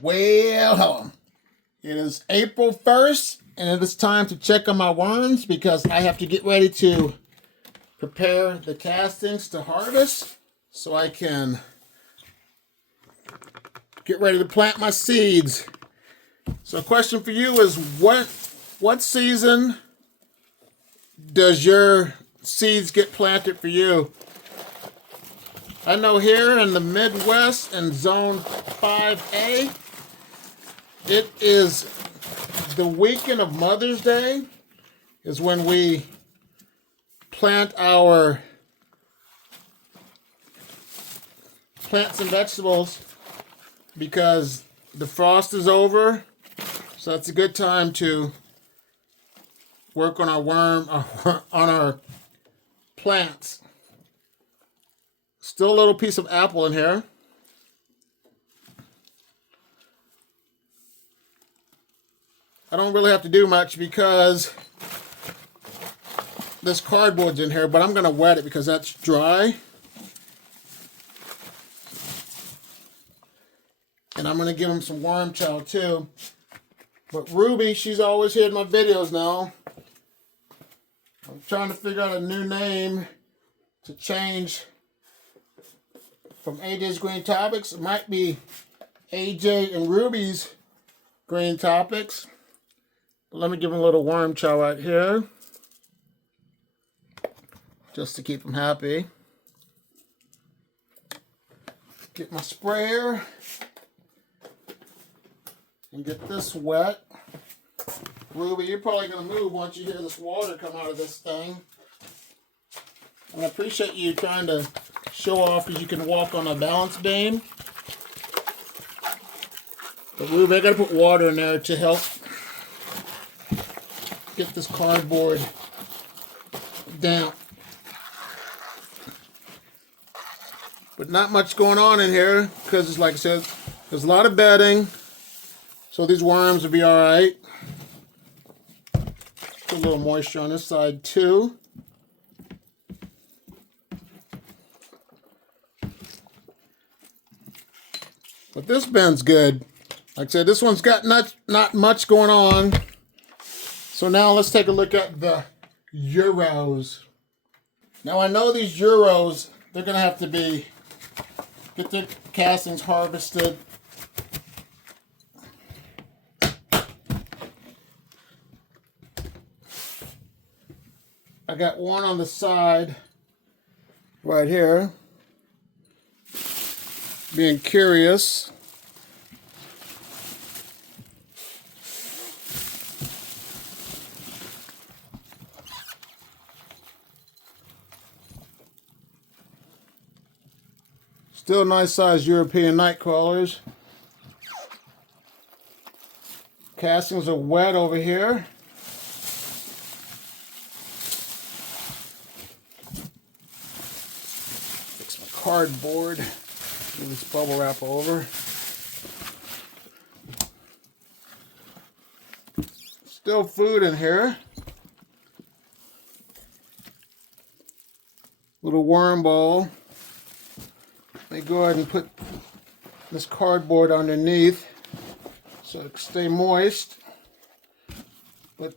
Well, hello. It is April 1st, and it is time to check on my worms because I have to get ready to prepare the castings to harvest so I can get ready to plant my seeds. So a question for you is what season does your seeds get planted for you? I know here in the Midwest in Zone 5A, it is the weekend of Mother's Day is when we plant our plants and vegetables because the frost is over. So that's a good time to work on on our plants. Still a little piece of apple in here. I don't really have to do much because this cardboard's in here, but I'm going to wet it because that's dry. And I'm going to give him some worm chow too. But Ruby, she's always here in my videos now. I'm trying to figure out a new name to change from AJ's Green Topics. It might be AJ and Ruby's Green Topics. But let me give him a little worm chow right here, just to keep him happy. Get my sprayer and get this wet. Ruby, you're probably going to move once you hear this water come out of this thing. And I appreciate you trying to show off that you can walk on a balance beam. But Ruby, I got to put water in there to help get this cardboard down. But not much going on in here because, it's like I said, there's a lot of bedding, so these worms will be all right. Put a little moisture on this side too. But this bin's good. Like I said, this one's got not much going on. So now let's take a look at the Euros. Now I know these Euros, they're going to have to get their castings harvested. I got one on the side right here, being curious. Still nice sized European night crawlers. Castings are wet over here. Fix my cardboard. Move this bubble wrap over. Still food in here. Little worm ball. Let me go ahead and put this cardboard underneath so it can stay moist. But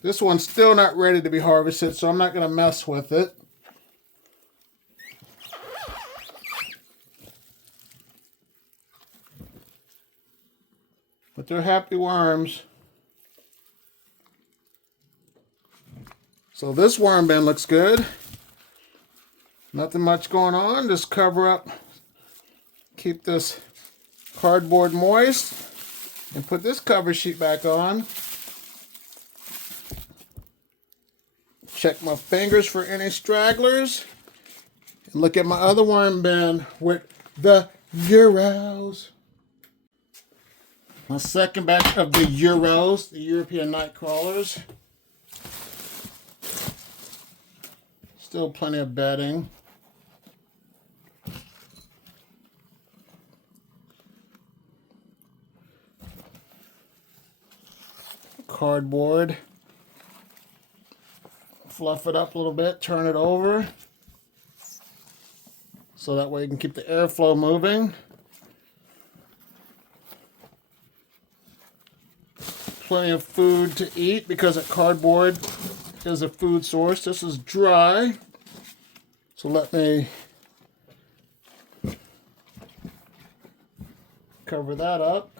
this one's still not ready to be harvested, so I'm not going to mess with it. But they're happy worms. So this worm bin looks good. Nothing much going on, just cover up, keep this cardboard moist, and put this cover sheet back on. Check my fingers for any stragglers, and look at my other worm bin with the Euros. My second batch of the Euros, the European night crawlers. Still plenty of bedding. Cardboard. Fluff it up a little bit, turn it over so that way you can keep the airflow moving. plenty of food to eat because cardboard is a food source. This is dry. So let me cover that up.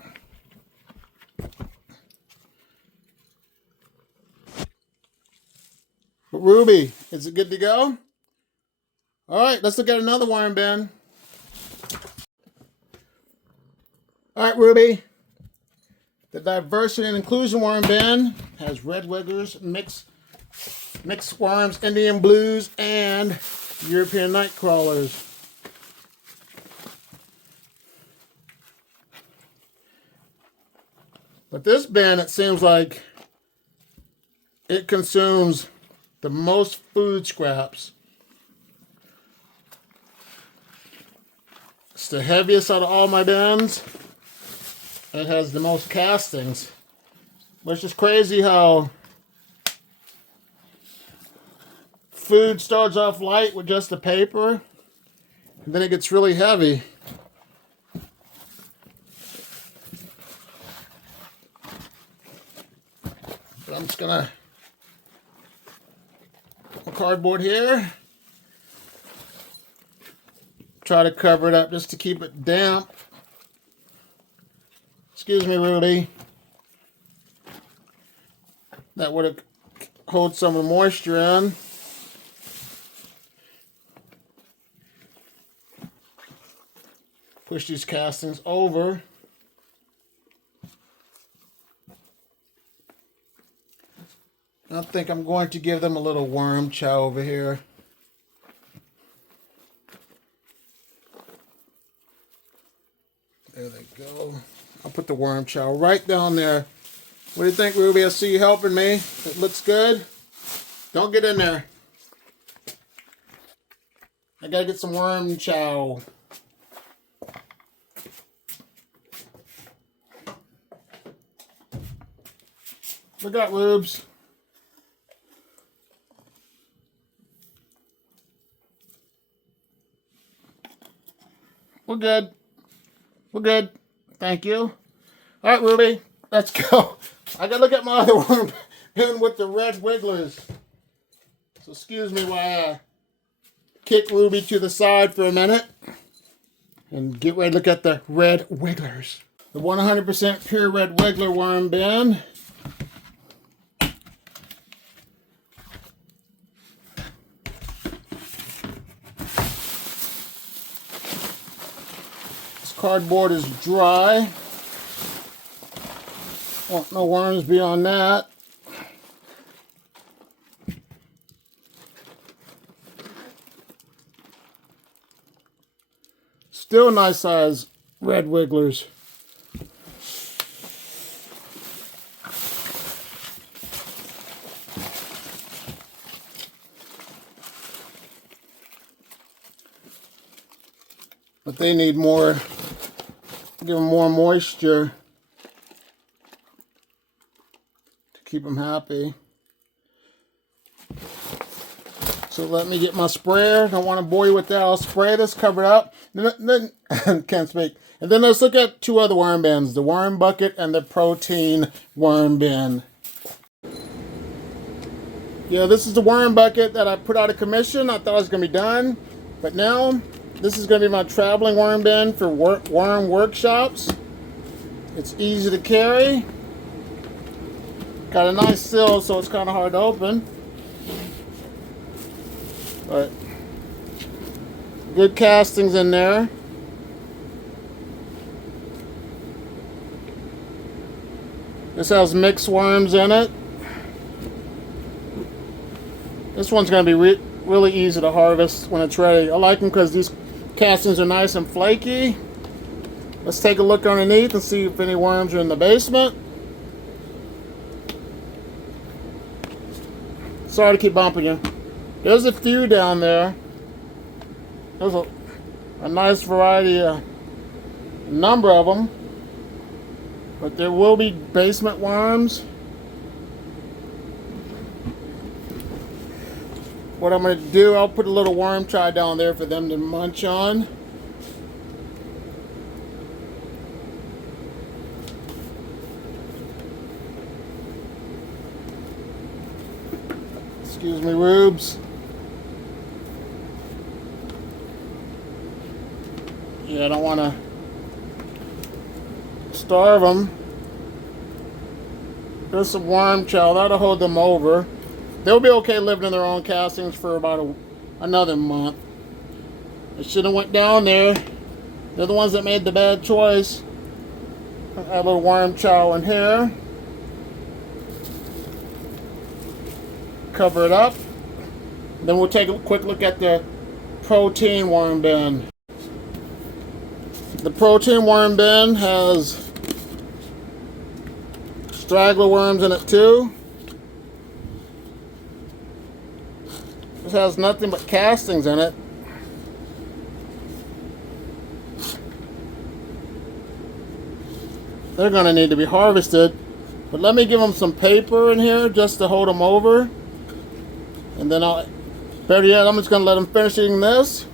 But Ruby, is it good to go? All right, let's look at another worm bin. All right, Ruby. The diversity and inclusion worm bin has red wigglers, mixed worms, Indian blues, and European night crawlers. But this bin, it seems like it consumes the most food scraps. It's the heaviest out of all my bins. It has the most castings. Which is crazy how food starts off light with just the paper, and then it gets really heavy. But I'm just gonna put my cardboard here. Try to cover it up just to keep it damp. Excuse me, Rudy. That would hold some of the moisture in. Push these castings over. I think I'm going to give them a little worm chow over here. There they go. I'll put the worm chow right down there. What do you think, Ruby? I see you helping me. It looks good. Don't get in there. I gotta get some worm chow. Look out, Rubes. We're good. We're good. Thank you. All right, Ruby, let's go. I gotta look at my other worm bin with the red wigglers. So excuse me while I kick Ruby to the side for a minute and get ready to look at the red wigglers. The 100% pure red wiggler worm bin. Cardboard is dry. Want no worms beyond that. Still nice size red wigglers. But they need more. Give them more moisture to keep them happy. So let me get my sprayer. Don't want to bore you with that. I'll spray this, cover it up. Then can't speak. And then let's look at two other worm bins: the worm bucket and the protein worm bin. Yeah, this is the worm bucket that I put out of commission. I thought it was going to be done, but now this is going to be my traveling worm bin for worm workshops. It's easy to carry. Got a nice seal, so it's kind of hard to open. But good castings in there. This has mixed worms in it. This one's going to be really easy to harvest when it's ready. I like them because these castings are nice and flaky. Let's take a look underneath and see if any worms are in the basement. Sorry to keep bumping you. There's a few down there. There's a nice variety, a number of them. But there will be basement worms. What I'm going to do, I'll put a little worm try down there for them to munch on. Excuse me, rubes. Yeah, I don't want to starve them. There's some worm chow. That'll hold them over. They'll be okay living in their own castings for about another month. They should have went down there. They're the ones that made the bad choice. Add a little worm chow in here. Cover it up. Then we'll take a quick look at the protein worm bin. The protein worm bin has straggler worms in it too. This has nothing but castings in it. They're going to need to be harvested. But let me give them some paper in here just to hold them over. And then better yet, I'm just going to let them finish eating this.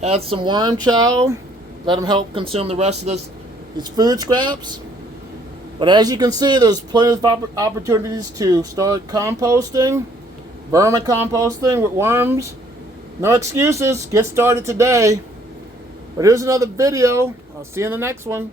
Add some worm chow. Let them help consume the rest of these food scraps. But as you can see, there's plenty of opportunities to start composting, vermicomposting with worms. No excuses. Get started today. But here's another video. I'll see you in the next one.